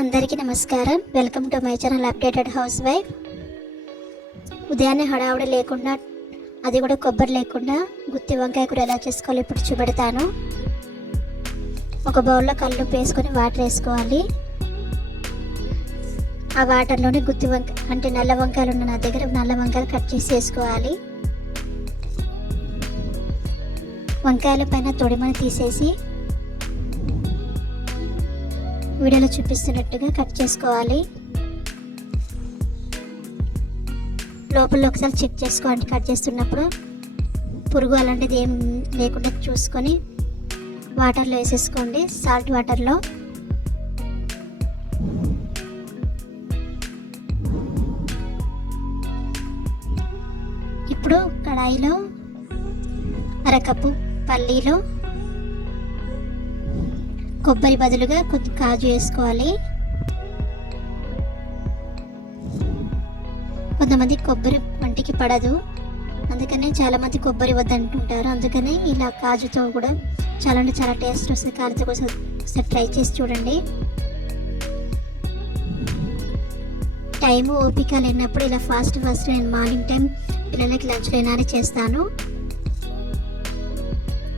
అందరికీ నమస్కారం. Welcome to my channel updated housewife ఉదయాన్నే హడావుడి లేకుండా అది కూడా కొబ్బరి లేకుండా గుత్తి వంకాయ కూర ఎలా చేసుకోవాలి ఇప్పుడు చూపెడతాను. ఒక బౌల్లో కళ్ళు వేసుకొని వాటర్ వేసుకోవాలి. ఆ వాటర్లోనే గుత్తి వంకాయ అంటే నల్ల వంకాయలు ఉన్న నా దగ్గర నల్ల వంకాయలు కట్ చేసి వేసుకోవాలి. వంకాయల పైన తొడిమని తీసేసి వీడియోలో చూపిస్తున్నట్టుగా కట్ చేసుకోవాలి. లోపల ఒకసారి చెక్ చేసుకోండి. కట్ చేస్తున్నప్పుడు పురుగు అలాంటిది ఏం లేకుండా చూసుకొని వాటర్లో వేసేసుకోండి. సాల్ట్ వాటర్లో. ఇప్పుడు కడాయిలో అరకప్పు పల్లీలు కొబ్బరి బదులుగా కొద్ది కాజు వేసుకోవాలి. కొంతమంది కొబ్బరి వంటికి పడదు. అందుకనే చాలామంది కొబ్బరి వద్దంటుంటారు. అందుకనే ఇలా కాజుతో కూడా చాలా అంటే చాలా టేస్ట్ వస్తుంది. కాజుతో కోసం ఒకసారి ట్రై చేసి చూడండి. టైం ఓపిక లేనప్పుడు ఇలా ఫాస్ట్ ఫాస్ట్ నేను మార్నింగ్ టైం పిల్లలకి లంచ్ లేనని చేస్తాను.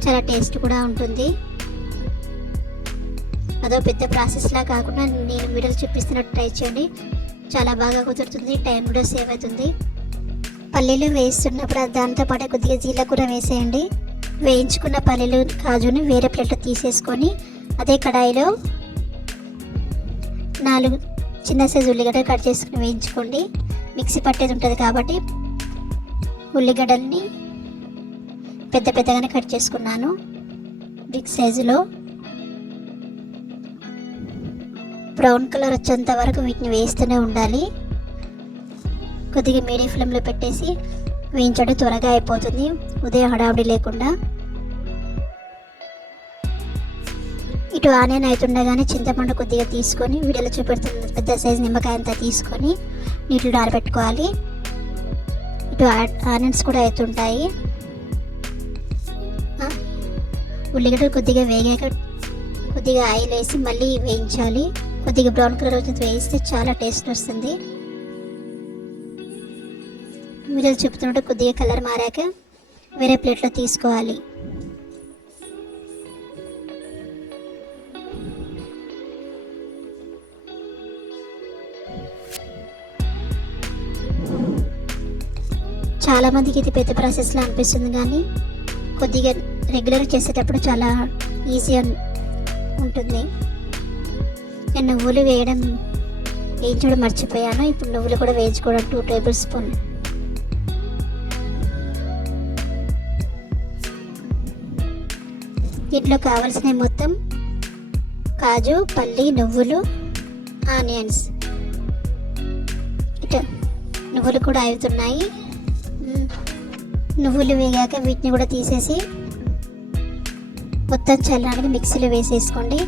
చాలా టేస్ట్ కూడా ఉంటుంది. అదో పెద్ద ప్రాసెస్లా కాకుండా నేను వీడియోలు చూపిస్తున్నట్టు ట్రై చేయండి. చాలా బాగా కుదురుతుంది టైం కూడా సేవ్ అవుతుంది. పల్లీలు వేస్తున్నప్పుడు దాంతో పాటు కొద్దిగా జీలకూర వేసేయండి. వేయించుకున్న పల్లీలు కాజుని వేరే ప్లేట్లో తీసేసుకొని అదే కడాయిలో నాలుగు చిన్న సైజు ఉల్లిగడ్డ కట్ చేసుకుని వేయించుకోండి. మిక్సీ పట్టేది ఉంటుంది కాబట్టి ఉల్లిగడ్డల్ని పెద్ద పెద్దగానే కట్ చేసుకున్నాను. బిగ్ సైజులో బ్రౌన్ కలర్ వచ్చేంత వరకు వీటిని వేస్తూనే ఉండాలి. కొద్దిగా మీడియం ఫ్లేమ్లో పెట్టేసి వేయించడం త్వరగా అయిపోతుంది. ఉదయం హడావిడి లేకుండా. ఇటు ఆనియన్ అవుతుండగానే చింతపండు కొద్దిగా తీసుకొని వీడియోలో చూపెడుతున్న పెద్ద సైజు నిమ్మకాయ అంతా తీసుకొని నీటిలో ఆరబెట్టుకోవాలి ఇటు ఆనియన్స్ కూడా అవుతుంటాయి ఉల్లిగడ్డలు కొద్దిగా వేగాక కొద్దిగా ఆయిల్ వేసి మళ్ళీ వేయించాలి. కొద్దిగా బ్రౌన్ కలర్ వచ్చి వేస్తే చాలా టేస్ట్ వస్తుంది వీడియోలు చెప్తుంటే కొద్దిగా కలర్ మారాక వేరే ప్లేట్లో తీసుకోవాలి. చాలామందికి ఇది పెద్ద ప్రాసెస్లో అనిపిస్తుంది కానీ కొద్దిగా రెగ్యులర్ చేసేటప్పుడు చాలా ఈజీ ఉంటుంది. నేను నువ్వులు వేయడం వేయించడం మర్చిపోయాను. ఇప్పుడు నువ్వులు కూడా వేయించుకోవడం టూ టేబుల్ స్పూన్ దీంట్లో కావాల్సినవి మొత్తం కాజు పల్లి నువ్వులు ఆనియన్స్. ఇటు నువ్వులు కూడా అవుతున్నాయి నువ్వులు వేగాక వీటిని కూడా తీసేసి మొత్తం చల్లడానికి మిక్సీలో వేసేసుకోండి.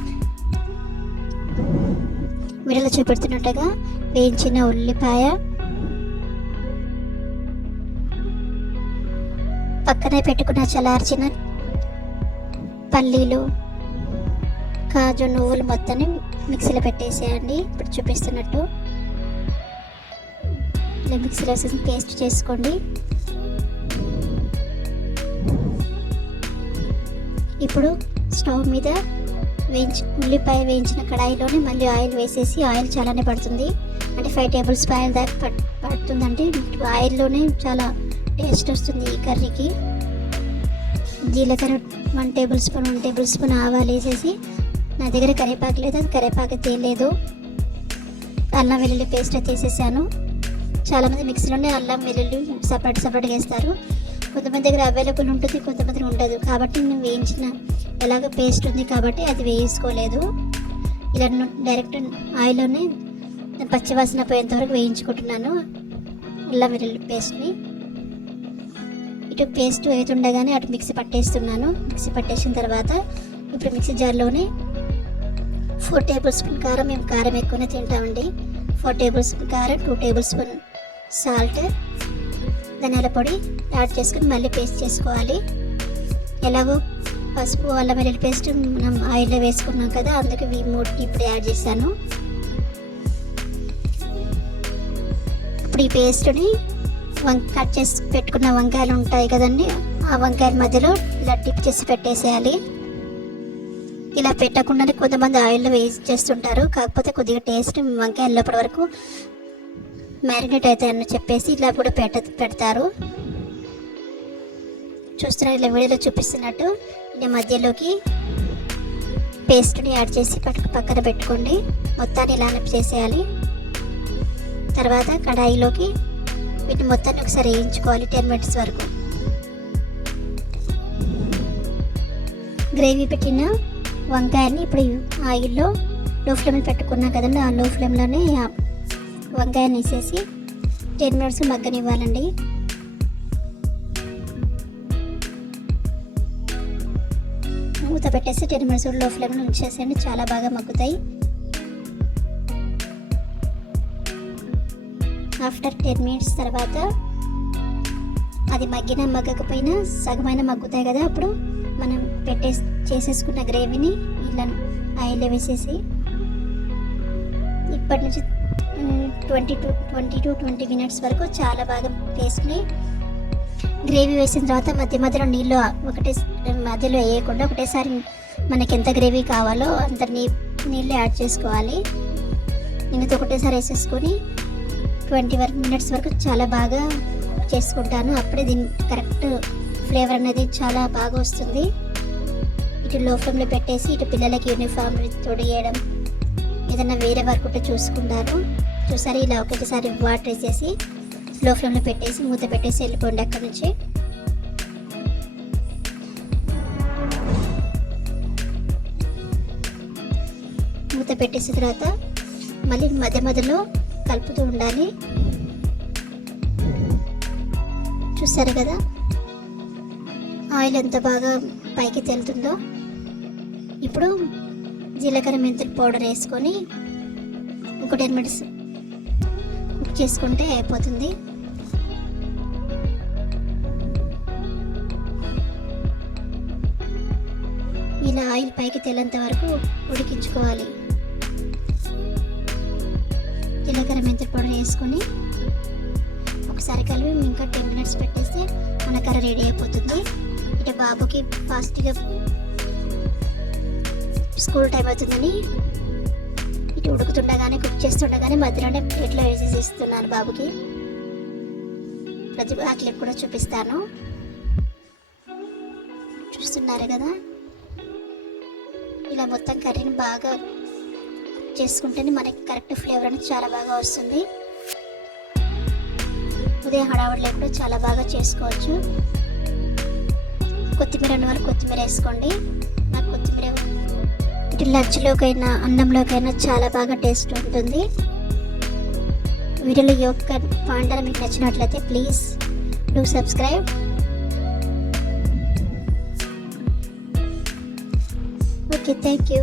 వీడియోలో చూపెడుతున్నట్టుగా వేయించిన ఉల్లిపాయ. పక్కనే పెట్టుకున్న చలార్చిన పల్లీలు కాజు నువ్వులు మొత్తాన్ని మిక్సీలో పెట్టేసేయండి. ఇప్పుడు చూపిస్తున్నట్టు ఇలా మిక్సీలో వేసేసి పేస్ట్ చేసుకోండి. ఇప్పుడు స్టవ్ మీద వేయించి ఉల్లిపాయ వేయించిన కడాయిలోనే మళ్ళీ ఆయిల్ వేసేసి ఆయిల్ చాలానే పడుతుంది. అంటే ఫైవ్ టేబుల్ స్పూన్ దాకా పట్ పడుతుందంటే ఆయిల్లోనే చాలా టేస్ట్ వస్తుంది ఈ కర్రీకి. జీలకర్ర one tablespoon one tablespoon ఆవాలు వేసేసి నా దగ్గర కరివేపాకు లేదు అది కరివేపాకు తేలేదు. అల్లం వెల్లుల్లి పేస్ట్ అయితే వేసేసాను. చాలామంది మిక్సీలోనే అల్లం వెల్లుల్లి సపరేట్ సపరేట్గా వేస్తారు. కొంతమంది దగ్గర అవైలబుల్ ఉంటుంది కొంతమంది ఉండదు. కాబట్టి నేను వేయించిన ఎలాగ పేస్ట్ ఉంది కాబట్టి అది వేయించుకోలేదు. ఇలా డైరెక్ట్ ఆయిల్లోనే పచ్చివాసన పోయేంత వరకు వేయించుకుంటున్నాను అల్లం వెల్లుల్లి పేస్ట్ని ఇటు పేస్ట్ అవుతుండగానే అటు మిక్సీ పట్టేస్తున్నాను. మిక్సీ పట్టేసిన తర్వాత ఇప్పుడు మిక్సీ జార్లోనే ఫోర్ టేబుల్ స్పూన్ కారం మేము కారం ఎక్కువనే తింటామండి. ఫోర్ టేబుల్ స్పూన్ కారం టూ టేబుల్ స్పూన్ సాల్ట్ ధనియాల పొడి యాడ్ చేసుకుని మళ్ళీ పేస్ట్ చేసుకోవాలి. ఎలాగో పసుపు అల్లం వెల్లుల్లి పేస్ట్ మనం ఆయిల్లో వేసుకున్నాం కదా అందుకే ఈ మూడు ఇప్పుడు యాడ్ చేశాను. ఇప్పుడు ఈ పేస్ట్ని వంక కట్ చేసి పెట్టుకున్న వంకాయలు ఉంటాయి కదండి ఆ వంకాయల మధ్యలో ఇలా టిప్ చేసి పెట్టేసేయాలి. ఇలా పెట్టకుండానే కొంతమంది ఆయిల్లో వేస్ట్ చేస్తుంటారు కాకపోతే కొద్దిగా టేస్ట్ వంకాయ వెళ్ళేప్పటి వరకు మ్యారినేట్ అవుతాయని చెప్పేసి ఇలా కూడా పెట్ట పెడతారు. చూస్తున్నారు ఇలా వీడియోలో చూపిస్తున్నట్టు ఇది మధ్యలోకి పేస్ట్ని యాడ్ చేసి పక్క పక్కన పెట్టుకోండి. మొత్తాన్ని ఇలా చేసేయాలి. తర్వాత కడాయిలోకి వీటిని మొత్తాన్ని ఒకసారి వేయించుకోవాలి టెన్ మినిట్స్ వరకు. గ్రేవీ పెట్టిన వంకాయని ఇప్పుడు ఆయిల్లో లో ఫ్లేమ్ పెట్టుకున్నాం కదండి. ఆ లో ఫ్లేమ్లోనే వంకాయని వేసేసి టెన్ మినిట్స్ మగ్గనివ్వాలండి. మూత పెట్టేసి టెన్ మినిట్స్లో ఫ్లేమ్లో ఉంచేసేయండి చాలా బాగా మగ్గుతాయి. ఆఫ్టర్ టెన్ మినిట్స్ తర్వాత అది మగ్గిన మగ్గకపోయినా సగమైన మగ్గుతాయి కదా అప్పుడు మనం పెట్టే చేసేసుకున్న గ్రేవీని ఇలా ఆయిల్లో వేసేసి ఇప్పటి నుంచి twenty two twenty to twenty minutes వరకు చాలా బాగా వేసుకుని గ్రేవీ వేసిన తర్వాత మధ్య మధ్యలో నీళ్ళు ఒకటే మధ్యలో వేయకుండా ఒకటేసారి మనకి ఎంత గ్రేవీ కావాలో అంత నీ నీళ్ళు యాడ్ చేసుకోవాలి. నేనైతే ఒకటేసారి వేసేసుకొని ట్వంటీ వరకు మినిట్స్ వరకు చాలా బాగా చేసుకుంటాను. అప్పుడే దీని కరెక్ట్ ఫ్లేవర్ అనేది చాలా బాగా వస్తుంది. ఇటు లో ఫ్లేమ్లో పెట్టేసి ఇటు పిల్లలకి యూనిఫామ్ తొడిగేయడం ఏదైనా వేరే వర్క్ ఉంటే చూసుకుంటాను. చూసారు ఇలా ఒకటిసారి వాటర్ వేసేసి లో ఫ్లేమ్లో పెట్టేసి మూత పెట్టేసి వెళ్ళిపోండి అక్కడ నుంచి. మూత పెట్టేసిన తర్వాత మళ్ళీ మధ్య మధ్యలో కలుపుతూ ఉండాలి. చూసారు కదా? ఆయిల్ ఎంత బాగా పైకి తెలుతుందో. ఇప్పుడు జీలకర్ర మెంతులు పౌడర్ వేసుకొని ఒక టెన్ మినిట్స్ చేసుకుంటే అయిపోతుంది. ఇలా ఆయిల్ పైకి తేలేంత వరకు ఉడికించుకోవాలి. జీలకర్ర మెంతుడు పౌడర్ వేసుకొని ఒకసారి కలిపి ఇంకా టెన్ మినిట్స్ పెట్టేస్తే మన కర్ర రెడీ అయిపోతుంది. ఇటు బాబుకి ఫాస్ట్గా స్కూల్ టైం అవుతుందని ఉడుకుతుండగానే కుక్ చేస్తుండగానే మధ్యలోనే ప్లేట్లో వేసేసి ఇస్తున్నాను బాబుకి. ప్రతి ఆ క్లిప్ కూడా చూపిస్తాను. చూస్తున్నారు కదా? ఇలా మొత్తం కర్రీని బాగా చేసుకుంటేనే మనకి కరెక్ట్ ఫ్లేవర్ అనేది చాలా బాగా వస్తుంది. ఉదయం హడావడి లేకుండా చాలా బాగా చేసుకోవచ్చు. కొత్తిమీర ఉన్న వాళ్ళు కొత్తిమీర వేసుకోండి. లంచ్లోకైనా అన్నంలోకైనా చాలా బాగా టేస్ట్ ఉంటుంది. వీడియోలో యొక్క పాయింట్ మీకు నచ్చినట్లయితే please do subscribe okay thank you